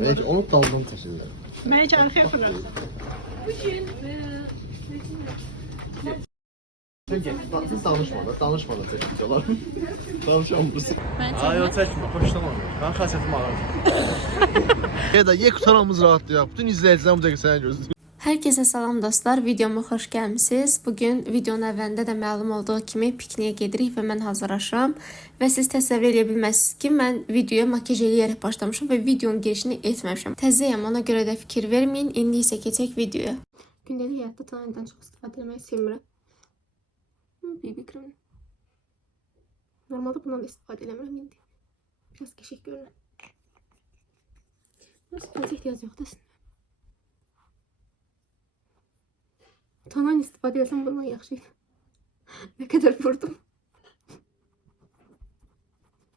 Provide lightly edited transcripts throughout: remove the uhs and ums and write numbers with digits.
Belki onu daldan taşındı. Meycan xeyfler. Siz danışmadan çekiyorlar. Danışamıyoruz. Ay o çekme, hoşlanmam. Ben xasiyyətim ağır. Ya da ye qutanamız rahatlayaq. Bütün izləyicilərimiz də səni gözləyir. Herkese salam dostlar, videoma xoş gəlmisiniz. Bugün videonun əvvəlində də məlum olduğu kimi pikniyə gedirik və mən hazırlaşıram. Və siz təsəvvür edə bilməzsiniz ki, mən videoya makyaj eləyərək başlamışam və videonun girişini etməmişəm. Təzəyəm, ona görə də fikir verməyin. İndi isə keçək videoya. Gündəlik həyatda tanrıdan çox istifadə etməyi sevmirəm. BB kremi. Normalde bundan da istifadə eləmirəm indi. Biraz qəşəng görünür. Nasıl ehtiyac yoxdur əslində. Tanan istifadə etsəm bundan yaxşıydı. Ne kadar vurdum.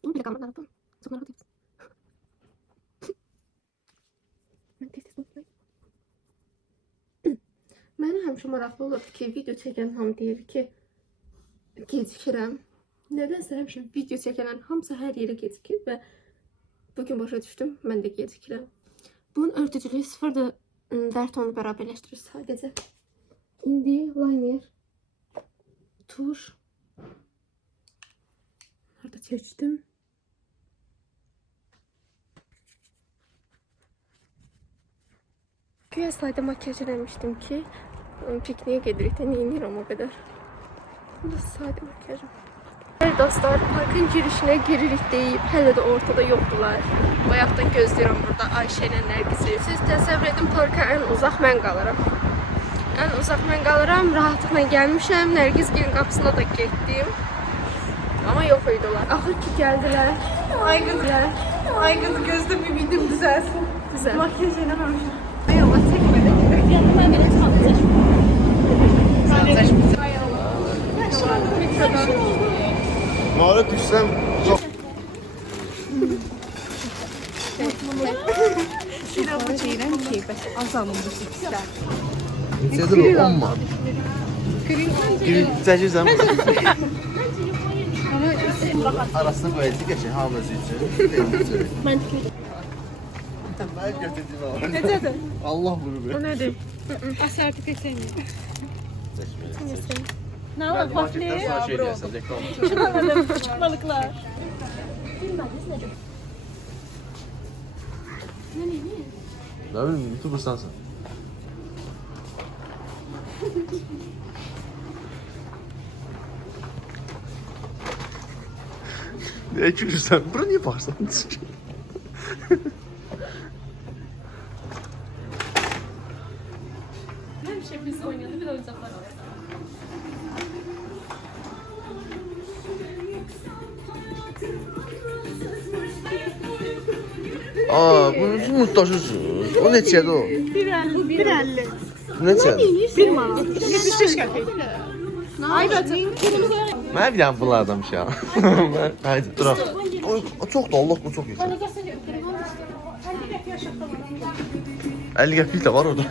Bunu bile kalmadan yapalım. Sonra atayım. Ben tez unutmayayım. Mənə həmişə maraqlı olurdu ki, video çəkən hamı deyir ki, gecikirəm. Nədənsə həmişə video çəkənən hamısı hər yerə gecikir və bugün başa düşdüm, mən də gecikirəm. Bunun örtücülüyü sıfırdır, dərd onu bərabərləşdirir sadəcə. İndi liner, tuş, orada seçtim. Güya sayda makyaj eləmişdim ki, pikniğe gedirik de neyinirəm o kadar. Burası sayda makyajım. Evet dostlar, parkın girişine giririk deyip hələ də ortada yoxdular. Bayaqdan gözləyirəm burada Ayşə ilə Nərgizi. Siz təsəvvür edin, parka ən uzaq mən qalıram. Ən uzaq mən qalıram, rahatlıqla gəlmişəm. Nərgizgilin qapısına da getdim. Ama yox idilər. Axır ki gəldilər. Ay kız gözde bir video düzelsin. Güzel. Makyaj eləməmişim. Ay Allah, çəkmədi. Ben belə tanıtacağım. Mağara düşsəm çox. Silahı çeyrəm ki, bəs azalım bu sikislər. Neçədir o? 10 manat. Grill çəkirsən mi? Arasına qoyacaq qəşəng hamısı üçün. Mən Mən götürdüm onu. Necədir? Allah vurur. o nədir? Əsərdi keçəni. Çəkməyəcək. Nə var? Vafli? Sonra şey deyəsən, reklam. Çıkamadım. Balıklar. Ne bileyim, YouTuber'sansın. Ne gülürsən? Bura niye baxsan? Həmişə biz oynadı, bir də oyuncaqlar var. Aa, bunu unutdaşırsınız. O neçədir o? 1.50. Neçədir? 1 manat. 75 qəpik. Ay bacım. Mən bilən bunlardan bir şey. Haydi, duraq. O çox da, Allah bu çox yüksək. 50 qəpik də var orada.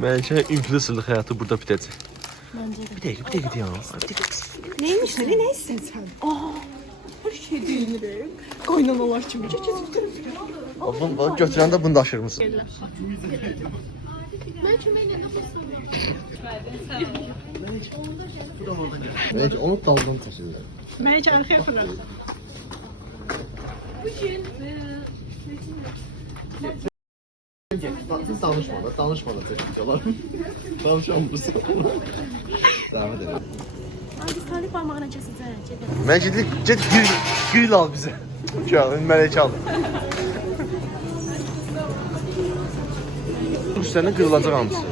Məncə influencerlıq həyatı burada bitəcək. Bir dəqiqə ya. Neymiş ne? Ne istedin? Aa, her şey değildir. Kaynanalar kimi. Bunu götürəndə bunu daşır mısın? Mən köməklə nə Belki onu daldan taşırlar. Meycan xeyfler. Siz danışmadan çekiyorlar. Danışamıyoruz. Zahmet edin. Ay biz talip parmağına keseceğiz. Mən get grill al bizə. Gəl, mələk al. Üstəndən qırılacaq hamısı.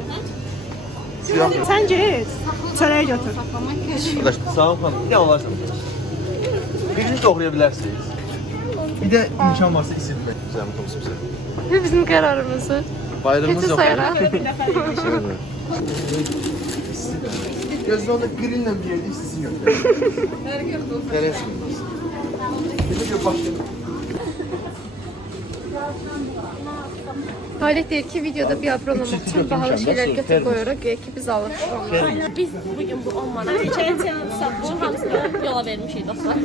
Siyah. Sen git. Çörəyə götür. Arkadaş, sağ ol xanım. Ne olarsan. Birini doğraya bilərsiniz. Bir də imkan varsa isilmək. Zəhmət olsun bizə. Bu bizim qərarımızdır. Bayrağımız Kötü yox. sayaraq. Gözdə onda grillə bir yerdə istisin götürək. Nereye sıkıntı? Bir de başlayalım. Halit deyir ki, videoda bir abron olmaq üçün bahalı şeyler götür qoyuruq, ki biz alırıq onları. Biz bugün bu 10 manat keçən satmışıq, hamısını yola vermişik dostlar.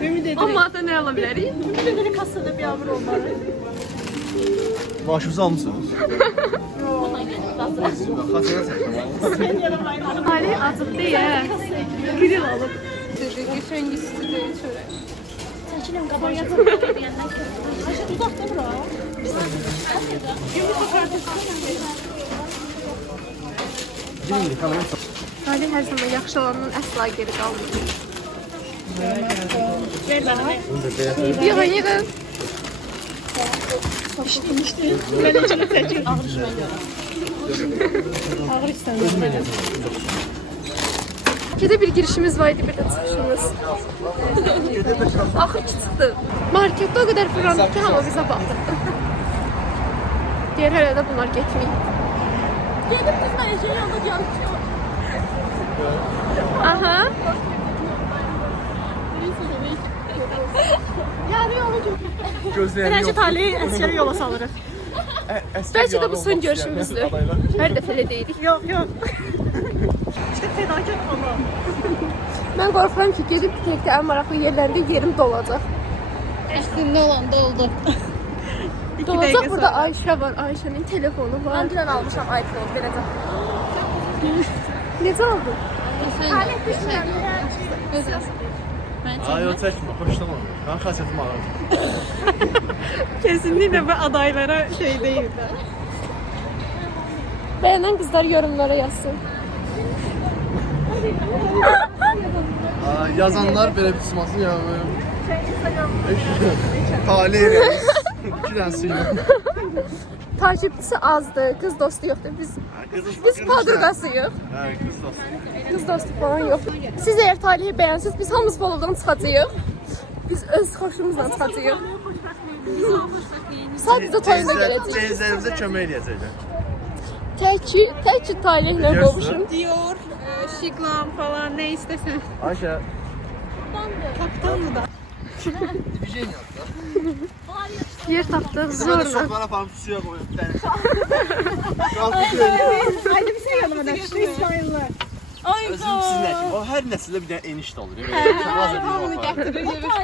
Ümid edirəm. 10 manata nə ala bilərik? Ümid edirik kassada bir abur olmalı. Maaşınızı almışsınız. Ona geldik lazım. Xaçına çəkdim. Halit acıq deyə. Grill alıb. Geçen stüdyoya çörək. Çəkilim qabar yatırım deyəndən ki. Ayşə uzaqda bura. Halit hər zaman yaxşı olandan əsla geri qalmır. Ver bana. Yox, yığın. Ben içini çəkin. Ağrışma görə. Ağrı istəmirəm. Markete bir girişimiz vardı, bir de çıxışımız. Axır ki çıxdı. Markette o kadar fırlandık ki, hamı bize baxdı. Diğer hələ də bunlar getməyib. Gedim biz mən eşeğin yanında yarışıyor. Aha. Yarı yolu çok. Gözlerim Bence talihi əsgəri yola salırıq. Bəlkə də bu son görüşümüzdür. Hər dəfə elə deyirik. Yok yok. İşte fedakar ama. Mən qorxuram ki, gedib tekdə ən maraqlı yerlərində yerim dolacaq. Əslində olanda oldu. Dolacaq, burada Ayşə var, Ayşənin telefonu var. Ben dünən almışam iPhone, beləcə. Necə aldın? Ay o çəkmə, xoşlamam. Mən xaçətimi alırım. Kesinlikle bu adaylara şey değil de. Bəyənən qızlar yorumlara yazsın. Yazanlar belə bir tutmasın ya. Talih reis. 2 dənə suyla. Takipçisi azdır, qız dostu yoxdur. Biz padırqasıyıq. Hə, qız dostu. Qız dostu falan yox. Siz əgər Talihi bəyənsiniz, biz hamımız Bolovdan çıxacağıq. Biz öz xoşumuzla çıxacağıq. Sadəcə toyuna gələcəyik. Cehizlərimizə kömək edəcəklər. Tək ki Talihlə qovuşum. Diyor, şiklam falan ne istesen. Ayşə. Kaptanlı da. Yer tapdıq, Zorla. zorla. Şoklara aparıb suya qoyub. Haydi bir şey yanıma da. Şu İsmail'ler. Özüm sizin nəkim. O hər nəsildə bir dənə eniş də olur. Hamını getirir yürüyüş.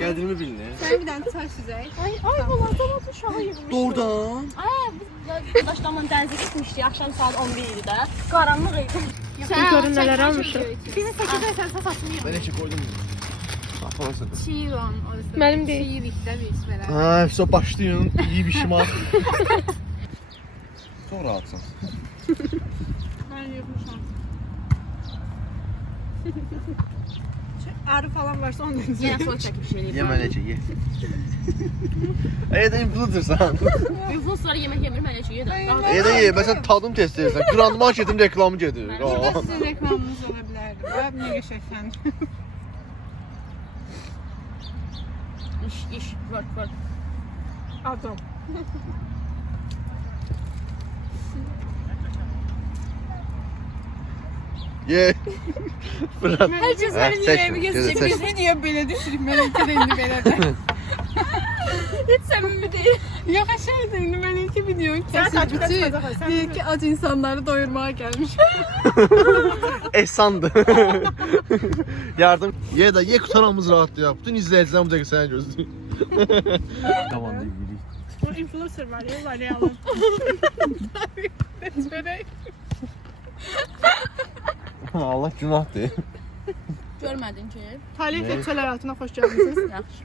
Qədrimi bilinir. Sen bir tane taş yüzey. Ay bunlardan olsun uşağı yığılmış. Doğrudan. Biz daşlamın dənizə getmişdik, axşam saat 11 idi də. Qaranlıq idi. Görün nələr almışıq. Bizi 8-də sən satılmıyor. Mən heç qoydum. Aparasın. Çiğron. orası. Mənim deyil. Çiğlikdə bir ismələr. Ha, все başlayın. İyi bir işim var. Çok rahatsın. Ben yapmışam. Ağrı falan varsa onu deneyeceğim. Yenə son çəkib şey eləyib. Yemə necə, ye. Əgər də influencersan. Influencerlar yemək yemir, mən necə yedim. Əgər də ye, məsələn tadım test edirsən. Grand Marketin reklamı gedir. Burada sizin reklamınız olabilirdi. Ben ne geçerken. İş, work. Adam. Ye. Fırat. Herkes Ha, benim seçme, yemeğimi gözü gezecek. seçme. Biz niye böyle düşürüp Melike de indi böyle de. Hiç samimi değil. Yok aşağıda indi Melike biliyor. Kesinlikle. Diyor ki aç insanları doyurmaya gelmiş. Ehsandı. Yardım. Ye de ye kutanamız rahatlıyor. Bütün izleyiciler bu dakika seni gözlüyor. Tamam değil. O influencer var ya var ya alın. Börek. Allah günah değil. Görmədin ki. Talih Fetçel hayatına hoş geldiniz. Yaxşı.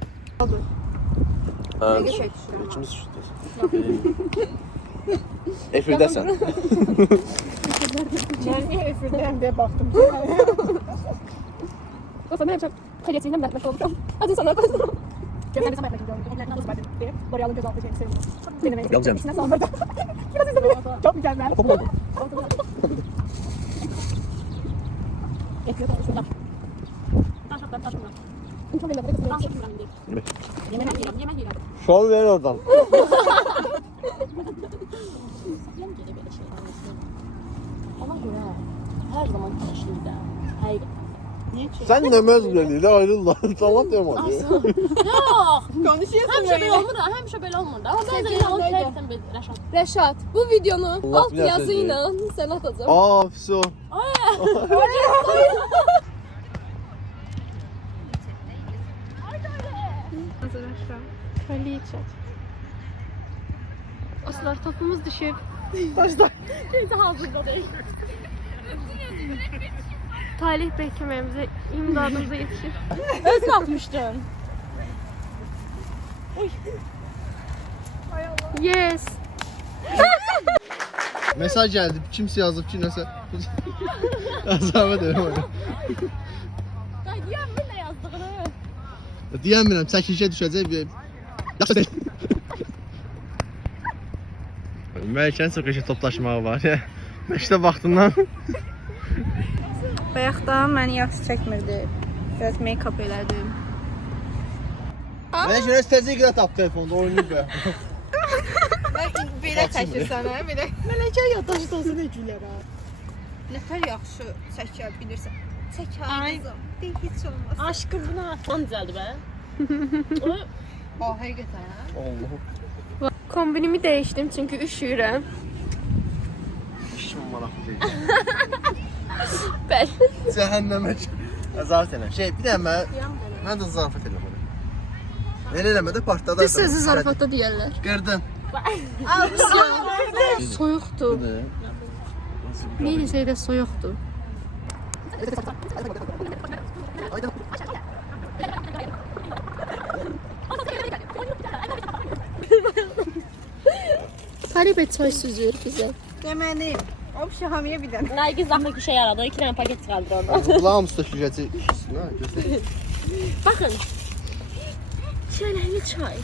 İkimiz şuradayız. Efirdəsən. Ben niye efirden diye baktım. O zaman hep kaleciyle məşğul olacağım. Hadi sana koydum. Geçen bizim ayakta gidiyorum. Evlerden nasıl başladı diye. L'Oreal'ın gözaltı şeyini seviyorum. Dinlemeyi. Yalnız İçine saldırdı. Biraz izlemeyi. Çok mükemmel. Getiriyor da şuradan. Taş buradan. Çok belli bir Taş buradan değil. Yemək yeyirəm. Şov ver oradan. Satıyorum ki belə şeylər. Ona görə hər zaman işləyir də. Həqiqət. Sən nə məcburiyyət ilə ayrılırlar. Tamam demadı. Yox. Konuşuyorsun Həmişə belə böyle. olmur da, həmişə belə olmur da. Amma bəzən elə olur ki, Rəşad. Rəşad, bu videonu Allah alt bilir yazı səni. ilə sən atacağım. Aa, все. Hazırlaşıram. Köylüyü çək. Aslar topumuz düşüb. Neyse hazırda deyil. Talih bekləməyimizə, imdadımıza yetişir. Özün atmışdın. Yes. Mesaj geldi. Kimse yazıp ki nəsə. Zahmet edirəm ona. Qaydiyan nə yazdığını. Deyəmirəm, çəkilişə düşəcək bir. Yaxşı deyil. Məlikənin çox qəşəng toplaşmağı var. Məşqdə vaxtından. Bayaqda məni yaxşı çəkmirdi. Biraz make-up elədim. Məlikə nəsə təzyiq tap telefonda oynayıb be. Belə çəkir sənə, belə. Mələkə yaddaşı olsa nə gülər ha. Nətər yaxşı çəkə bilirsən. Çəkə Ay. qızım. Deyil, heç olmaz. Aşkım buna atman düzəldi bə. O, həqiqətən. Allah. Kombinimi dəyişdim çünki üşüyürəm. İşim maraqlı deyil. Bəli. Cəhənnəmə. Zarafat elə. Bir də mən də zarafat elə bunu. Elə eləmə də partladı. Bu sözü zarafatda deyərlər. Qırdın. Soyuqdur. Neysə də soyuqdur. Qəribə çay süzür bizə. Deməli, o hamıya bir dənə. Naygiz axı ki şey yaradı. 2 dənə paket çıxardır orada. Kulağım üstə şüşəcək üstünə. Göstər. Baxın. Şələhli çay.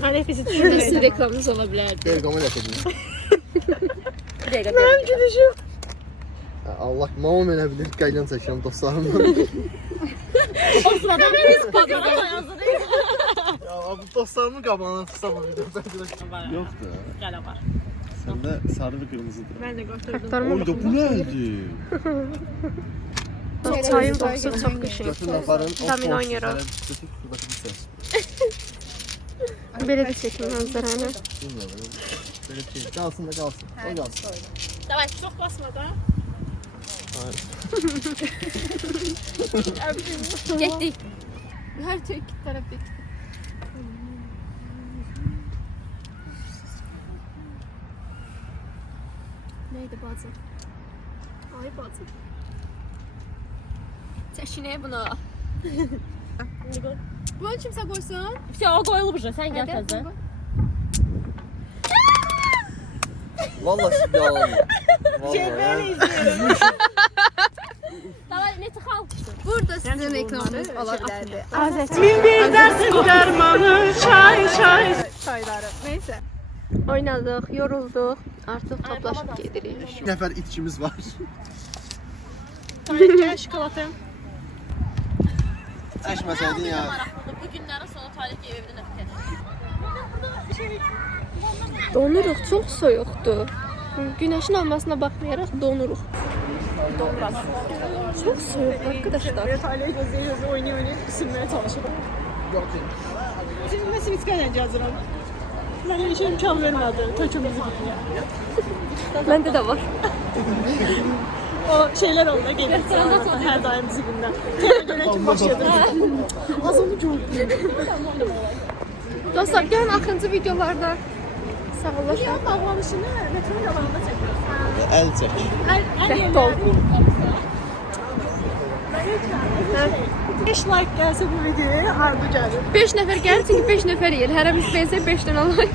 Hani bizi Şurası reklamımız ola bilərdi. Berqamı elədim. Bir dəqiqə. Mənim gülüşüm. Allah mamam elə bilir qaylan çəkirəm dostlarımla. O sırada biz pazara yazdı değil. Ya bu dostlarımın qabağına tutsa bu video bəlkə də yoxdur. Gələ var. Səndə sarı və qırmızıdır. Mən də götürdüm. Tartarıma Oyda bu nədir? çayın qoxusu çox qəşəngdir. Götür aparın. Domino oynayırıq. Götür buradakı bir səs. Belə də çəkin mənzərəni. Bilmirəm. Belə bir şey. Qalsın da qalsın. O qalsın. Davay çox basma da. Getdik. Hər şey iki tərəfdə. Neydi bacı? Ay bacı. Çəkinək buna. Bunu kimsə qoysun? Все, o qoyulub уже. Sən gəl təzə. Vallahi siz yalan. Vallahi. Davay ne tıxal. Burada sizin reklamınız ola bilərdi. Çayları. Neysə. Oynadıq, yorulduq. Artıq toplaşıb gedirik. Bir nəfər içkimiz var. Gəl şokolatım. Çəkməsəydin ya. Maraqlıdır. Bu günlərin sonu Talih evində nə fikir? Donuruq, çox soyuqdur. Günəşin almasına baxmayaraq donuruq. Çox soyuq arkadaşlar. Talih gözü oynaya ısınmaya çalışır. Şimdi ben simitkayla yazıram. Ben hiç imkan vermedi. Tökümüzü bilmiyor. Məndə də var. O şeyler oldu. Gelir. Her daim bizi günden. Göre kim başladı. Az onu gördüm. Dostlar, gəlin axırıncı videolarda sağollaşaq. Bağlamışını metro yalanında çekiyoruz. Əl çək. Rəhd ol. 5 like gelse bu videoya harbi gelir. 5 nəfər gəlir, çünki 5 nəfər yer. Hərəmiz benzər 5-dən alaq.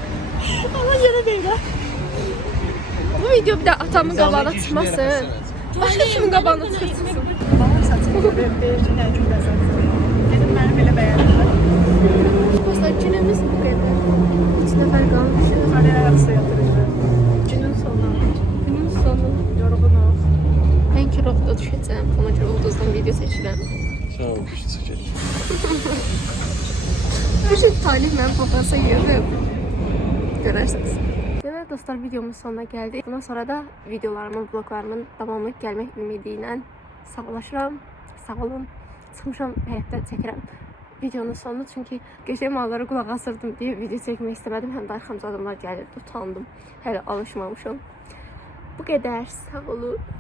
Ama yine değil ha. Bu video bir də atamın qabağına çıxmasın. Başqa kimin qabağına çıxırsın? Babam saçını bir günden saçını. Dedim ben böyle beğendim. Dostlar, günümüz bu qədər. 3 nəfər qalmışıq. Hani ayaksı yatırıcı. Günün sonu. Günün sonu. Yorgunum. Mən kiloqda düşəcəm. Ona görə ulduzdan video seçirəm. Sağ ol, bir çəkək. Bu şey Talih mənim papasa yığıb. Görərsiniz. Demək dostlar, videomun sonuna gəldik. Bundan sonra da videolarımın, vloglarımın davamlı gəlmək ümidi ilə sağollaşıram. Sağ olun. Çıxmışam həyətdə çəkirəm videonun sonunu, çünki qəşəng mallara qulaq asırdım deyə video çəkmək istəmədim. Həm də arxamca adamlar gəlirdi, utandım. Hələ alışmamışam. Bu qədər, sağ olun.